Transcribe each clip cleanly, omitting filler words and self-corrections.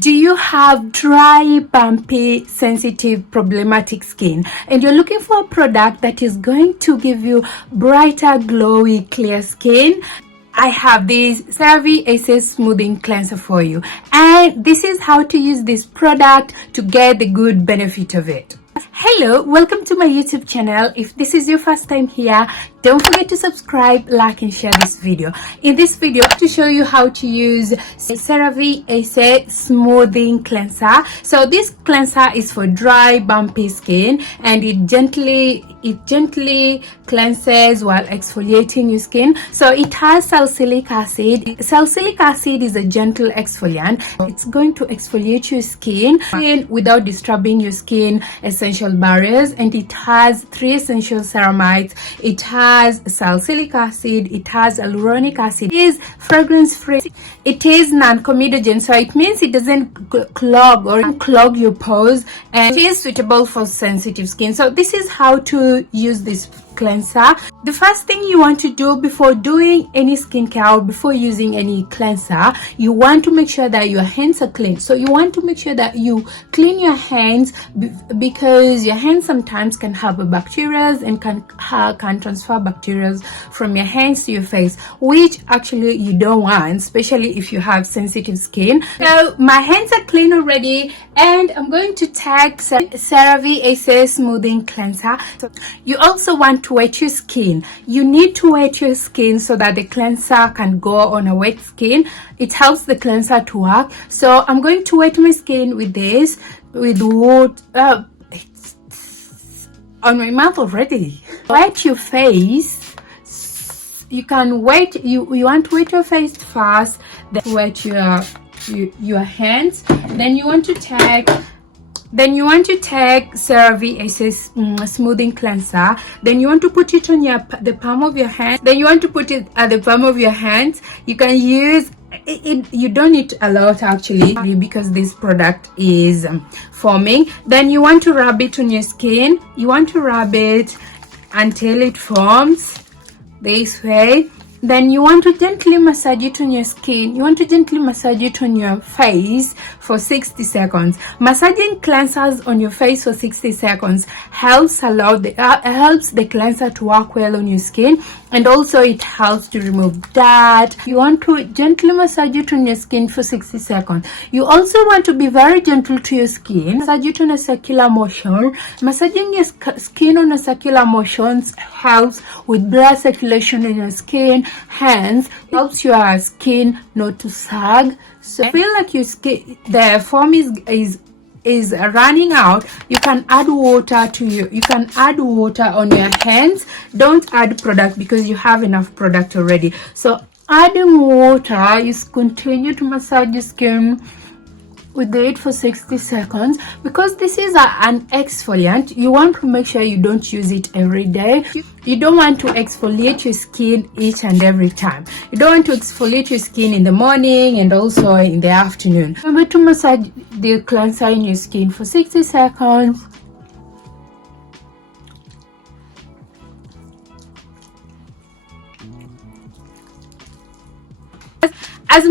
Do you have dry, bumpy, sensitive, problematic skin and you're looking for a product that is going to give you brighter, glowy, clear skin? I have this Cerave SA smoothing cleanser for you, and this is how to use this product to get the good benefit of it. Hello, welcome to my YouTube channel. If this is your first time here, don't forget to subscribe, like and share this video. In this video, to show you how to use Cerave SA smoothing cleanser. So this cleanser is for dry, bumpy skin, and it gently cleanses while exfoliating your skin. So it has salicylic acid. Salicylic acid is a gentle exfoliant. It's going to exfoliate your skin without disturbing your skin essential barriers, and it has 3 essential ceramides. It has salicylic acid, it has hyaluronic acid. It is fragrance free, it is non-comedogenic, so it means it doesn't clog or unclog your pores, and it is suitable for sensitive skin. So this is how to use this cleanser. The first thing you want to do before doing any skincare or before using any cleanser, you want to make sure that your hands are clean. So you want to make sure that you clean your hands, because your hands sometimes can have bacteria and can transfer bacteria from your hands to your face, which actually you don't want, especially if you have sensitive skin. So my hands are clean already, and I'm going to take Cerave SA smoothing cleanser. So you also want to wet your skin. You need to wet your skin so that the cleanser can go on a wet skin. It helps the cleanser to work. So I'm going to wet my skin with this, with water on my mouth already. Wet your face. You can wet, you want to wet your face first, then wet your hands. Then you want to take Cerave SA smoothing cleanser. Then you want to put it on the palm of your hand. Then you want to put it at the palm of your hands. You can use it. You don't need a lot actually, because this product is foaming. Then you want to rub it on your skin. You want to rub it until it forms this way. Then you want to gently massage it on your skin. You want to gently massage it on your face for 60 seconds. Massaging cleansers on your face for 60 seconds helps helps the cleanser to work well on your skin, and also it helps to remove dirt. You want to gently massage it on your skin for 60 seconds. You also want to be very gentle to your skin. Massage it on a circular motion. Massaging your skin on a circular motion helps with blood circulation in your skin. Hands helps your skin not to sag. So feel like your skin, the foam is running out, you can add water to you can add water on your hands. Don't add product because you have enough product already. So adding water, you continue to massage your skin with it for 60 seconds. Because this is an exfoliant, you want to make sure you don't use it every day. You don't want to exfoliate your skin each and every time. You don't want to exfoliate your skin in the morning and also in the afternoon. Remember to massage the cleanser in your skin for 60 seconds. As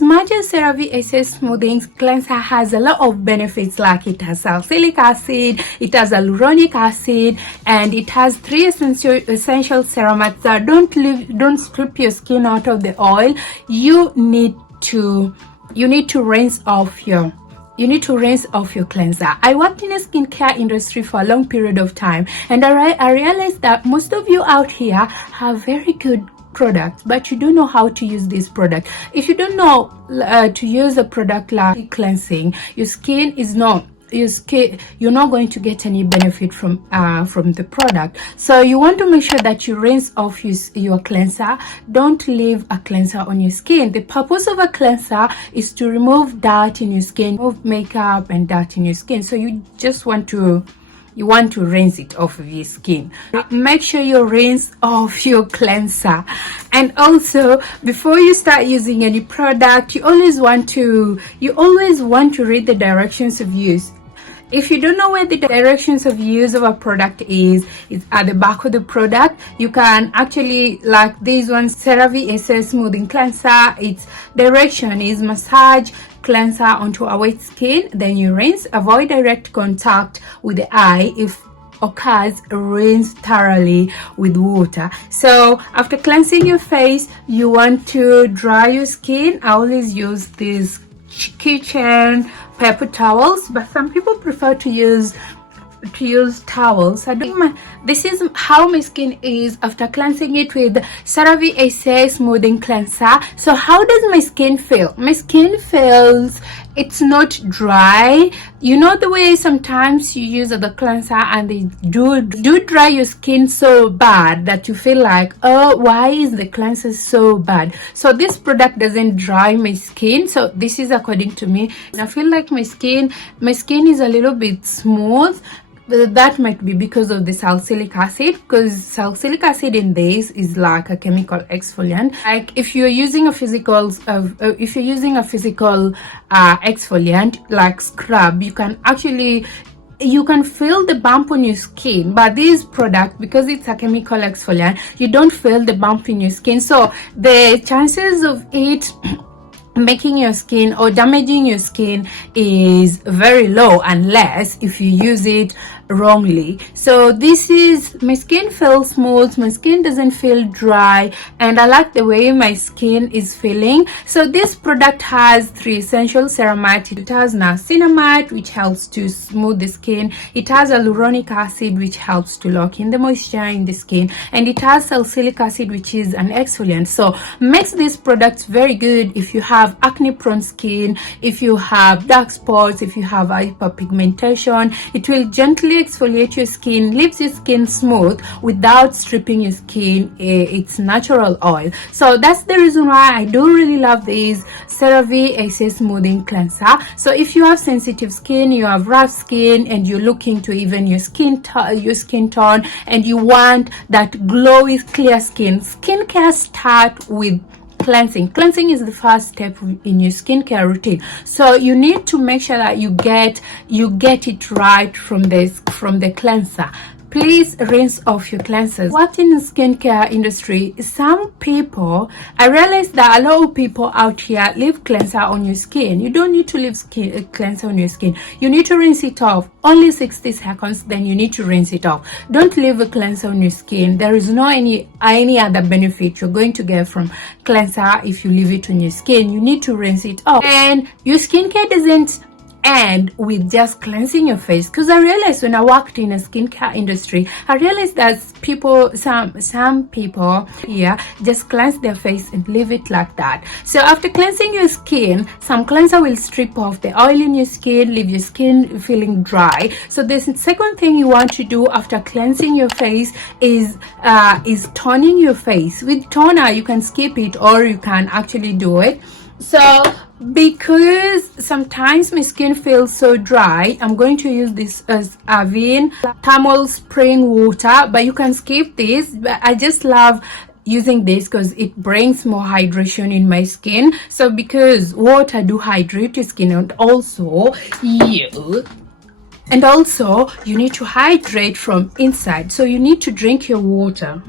much as Cerave SA smoothing cleanser has a lot of benefits, like it has salicylic acid, it has hyaluronic acid, and it has 3 essential ceramides that don't strip your skin out of the oil. You need to rinse off your cleanser. I worked in the skincare industry for a long period of time, and I realized that most of you out here have very good products, but you don't know how to use this product. If you don't know to use a product like cleansing, you're not going to get any benefit from the product. So you want to make sure that you rinse off your cleanser. Don't leave a cleanser on your skin. The purpose of a cleanser is to remove dirt in your skin, remove makeup and dirt in your skin. So you want to rinse it off of your skin. Make sure you rinse off your cleanser. And also, before you start using any product, you always want to read the directions of use. If you don't know where the directions of use of a product is, it's at the back of the product. You can actually, like this one, Cerave SA smoothing cleanser, its direction is massage cleanser onto a wet skin, then you rinse. Avoid direct contact with the eye. If occurs, rinse thoroughly with water. So after cleansing your face, you want to dry your skin. I always use these kitchen paper towels, but some people prefer to use towels. This is how my skin is after cleansing it with Cerave SA smoothing cleanser. So how does my skin feel? My skin feels, it's not dry. You know the way sometimes you use the cleanser and they do dry your skin so bad that you feel like, oh, why is the cleanser so bad? So this product doesn't dry my skin. So this is according to me. I feel like my skin is a little bit smooth. That might be because of the salicylic acid, because salicylic acid in this is like a chemical exfoliant. Like if you're using a physical exfoliant like scrub, you can feel the bump on your skin, but this product, because it's a chemical exfoliant, you don't feel the bump in your skin. So the chances of it making your skin or damaging your skin is very low, unless if you use it wrongly. So this is, my skin feels smooth, my skin doesn't feel dry, and I like the way my skin is feeling. So this product has 3 essential ceramides. It has niacinamide, which helps to smooth the skin. It has hyaluronic acid, which helps to lock in the moisture in the skin, and it has salicylic acid, which is an exfoliant. So makes this product very good if you have acne prone skin, if you have dark spots, if you have hyperpigmentation. It will gently exfoliate your skin, leaves your skin smooth without stripping your skin. It's natural oil. So that's the reason why I do really love this Cerave SA smoothing cleanser. So if you have sensitive skin, you have rough skin, and you're looking to even your skin tone, and you want that glowy clear skin, skincare start with cleansing. Cleansing is the first step in your skincare routine. So you need to make sure that you get it right from the cleanser. Please rinse off your cleansers. What in the skincare industry, some people, I realize that a lot of people out here leave cleanser on your skin. You don't need to leave cleanser on your skin. You need to rinse it off. Only 60 seconds, then you need to rinse it off. Don't leave a cleanser on your skin. There is no any other benefit you're going to get from cleanser if you leave it on your skin. You need to rinse it off. And your skincare doesn't end with just cleansing your face, because I realized when I worked in a skincare industry, I realized that some people here just cleanse their face and leave it like that. So after cleansing your skin, some cleanser will strip off the oil in your skin, leave your skin feeling dry. So the second thing you want to do after cleansing your face is toning your face. With toner, you can skip it or you can actually do it. So because sometimes my skin feels so dry, I'm going to use this as Avene thermal spring water, but you can skip this. But I just love using this because it brings more hydration in my skin. So because water do hydrate your skin, and also you need to hydrate from inside, so you need to drink your water.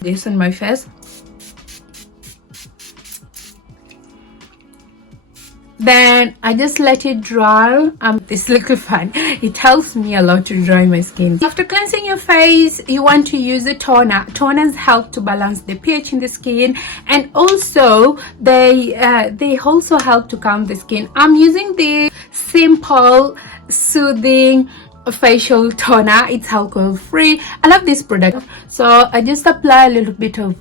This on my face. Then I just let it dry. This liquefying, it helps me a lot to dry my skin. After cleansing your face, you want to use a toner. Toners help to balance the pH in the skin, and also they also help to calm the skin. I'm using the simple soothing facial toner. It's alcohol free. I love this product, so I just apply a little bit of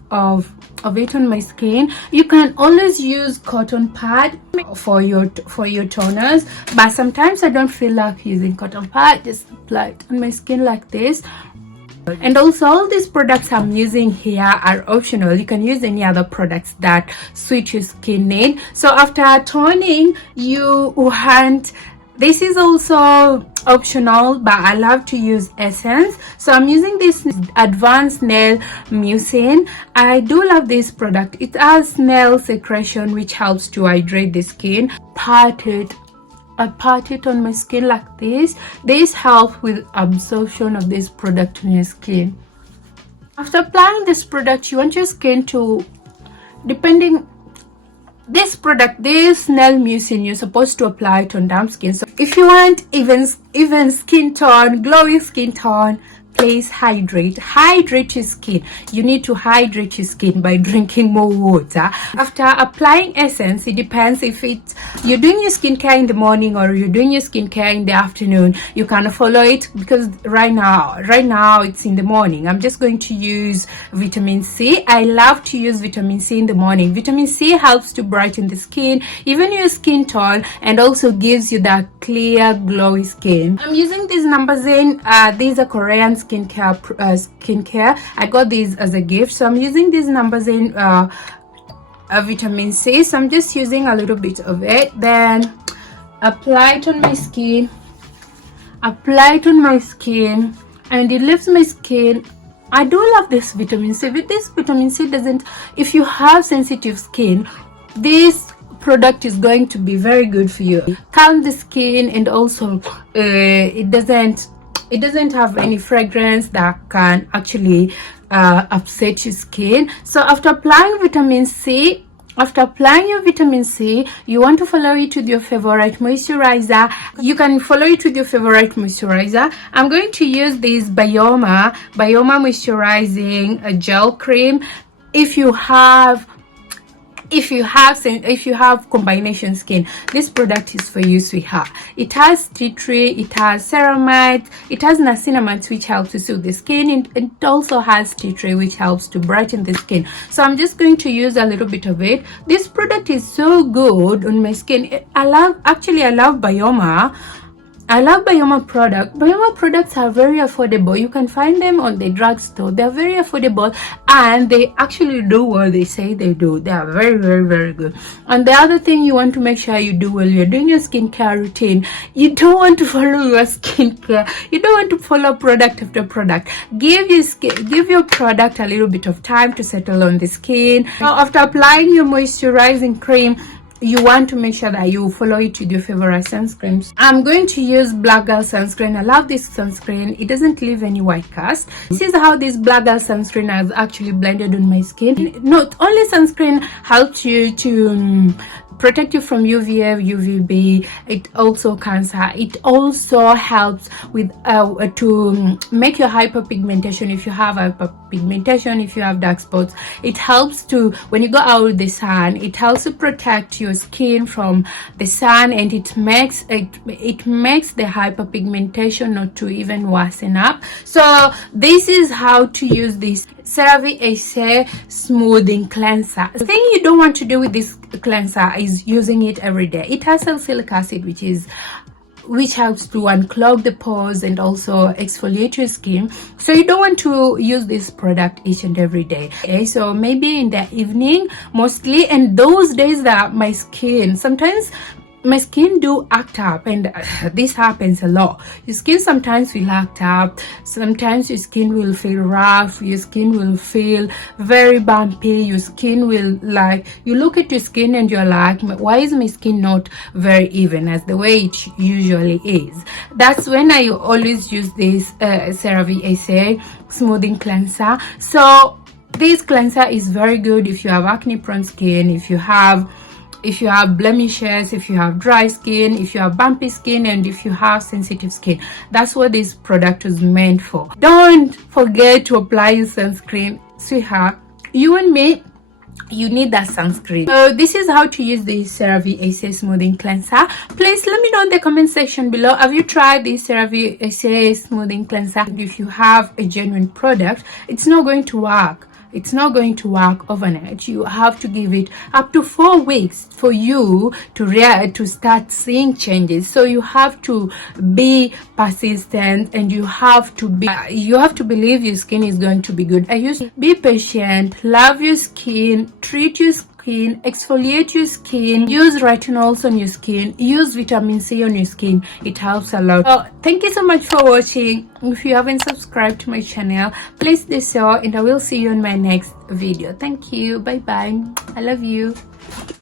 it on my skin. You can always use cotton pad for your toners, but sometimes I don't feel like using cotton pad. Just apply it on my skin like this. And also, all these products I'm using here are optional. You can use any other products that suit your skin need. So after toning, you want, this is also optional, but I love to use essence. So I'm using this advanced nail mucin. I do love this product. It has nail secretion, which helps to hydrate the skin. Pat it I pat it on my skin like this. This helps with absorption of this product on your skin. After applying this product, you want your skin to, depending, this product, this nail mucin, you're supposed to apply it on damp skin. So if you want even skin tone, glowing skin tone, please hydrate your skin. You need to hydrate your skin by drinking more water. After applying essence, it depends if you're doing your skincare in the morning or you're doing your skincare in the afternoon. You can follow it, because right now it's in the morning. I'm just going to use vitamin C. I love to use vitamin C in the morning. Vitamin C helps to brighten the skin, even your skin tone, and also gives you that clear glowy skin. I'm using these numbers in. These are Korean skincare. I got these as a gift, so I'm using these numbers in vitamin C. So I'm just using a little bit of it, then apply it on my skin, and it leaves my skin. I do love this vitamin C. With this vitamin C doesn't, if you have sensitive skin, this product is going to be very good for you. Calm the skin, and also it doesn't have any fragrance that can actually upset your skin. So after applying your vitamin C, you want to follow it with your favorite moisturizer. You can follow it with your favorite moisturizer. I'm going to use this Bioma moisturizing gel cream. If you have combination skin, this product is for you, sweetheart. It has tea tree, it has ceramide, it has niacinamide, which helps to soothe the skin, and it also has tea tree, which helps to brighten the skin. So I'm just going to use a little bit of it. This product is so good on my skin. I love Bioma. I love Bioma product. Bioma products are very affordable. You can find them on the drugstore. They're very affordable, and they actually do what they say they do. They are very, very, very good. And the other thing you want to make sure you do while you're doing your skincare routine, you don't want to follow your skincare. You don't want to follow product after product. Give your product a little bit of time to settle on the skin. Now, after applying your moisturizing cream, you want to make sure that you follow it with your favorite sunscreens. I'm going to use Black Girl sunscreen. I love this sunscreen. It doesn't leave any white cast. This is how this Black Girl sunscreen has actually blended on my skin. Not only sunscreen helps you to protect you from UVA, UVB, it also cancer. It also helps with to make your hyperpigmentation. If you have hyperpigmentation, if you have dark spots, it helps to, when you go out with the sun, it helps to protect your skin from the sun, and it makes the hyperpigmentation not to even worsen up. So this is how to use this Cerave SA smoothing cleanser. The thing you don't want to do with this cleanser is using it every day. It has salicylic acid, which helps to unclog the pores and also exfoliate your skin. So you don't want to use this product each and every day. Okay, so maybe in the evening mostly, and those days that my skin do act up, and this happens a lot. Your skin sometimes will act up, sometimes your skin will feel rough, your skin will feel very bumpy, your skin will, like, you look at your skin and you're like, why is my skin not very even as the way it usually is? That's when I always use this Cerave SA smoothing cleanser. So this cleanser is very good if you have acne prone skin, if you have blemishes, if you have dry skin, if you have bumpy skin, and if you have sensitive skin. That's what this product is meant for. Don't forget to apply your sunscreen, sweetheart. You and me, you need that sunscreen. So this is how to use the Cerave SA smoothing cleanser. Please let me know in the comment section below, have you tried the Cerave SA smoothing cleanser? If you have a genuine product, it's not going to work. It's not going to work overnight. You have to give it up to 4 weeks for you to start seeing changes. So you have to be persistent, and you have to believe your skin is going to be good. Be patient, love your skin, treat your skin, exfoliate your skin, use retinols on your skin, use vitamin C on your skin. It helps a lot. So thank you so much for watching. If you haven't subscribed to my channel, please do so, and I will see you in my next video. Thank you. Bye bye. I love you.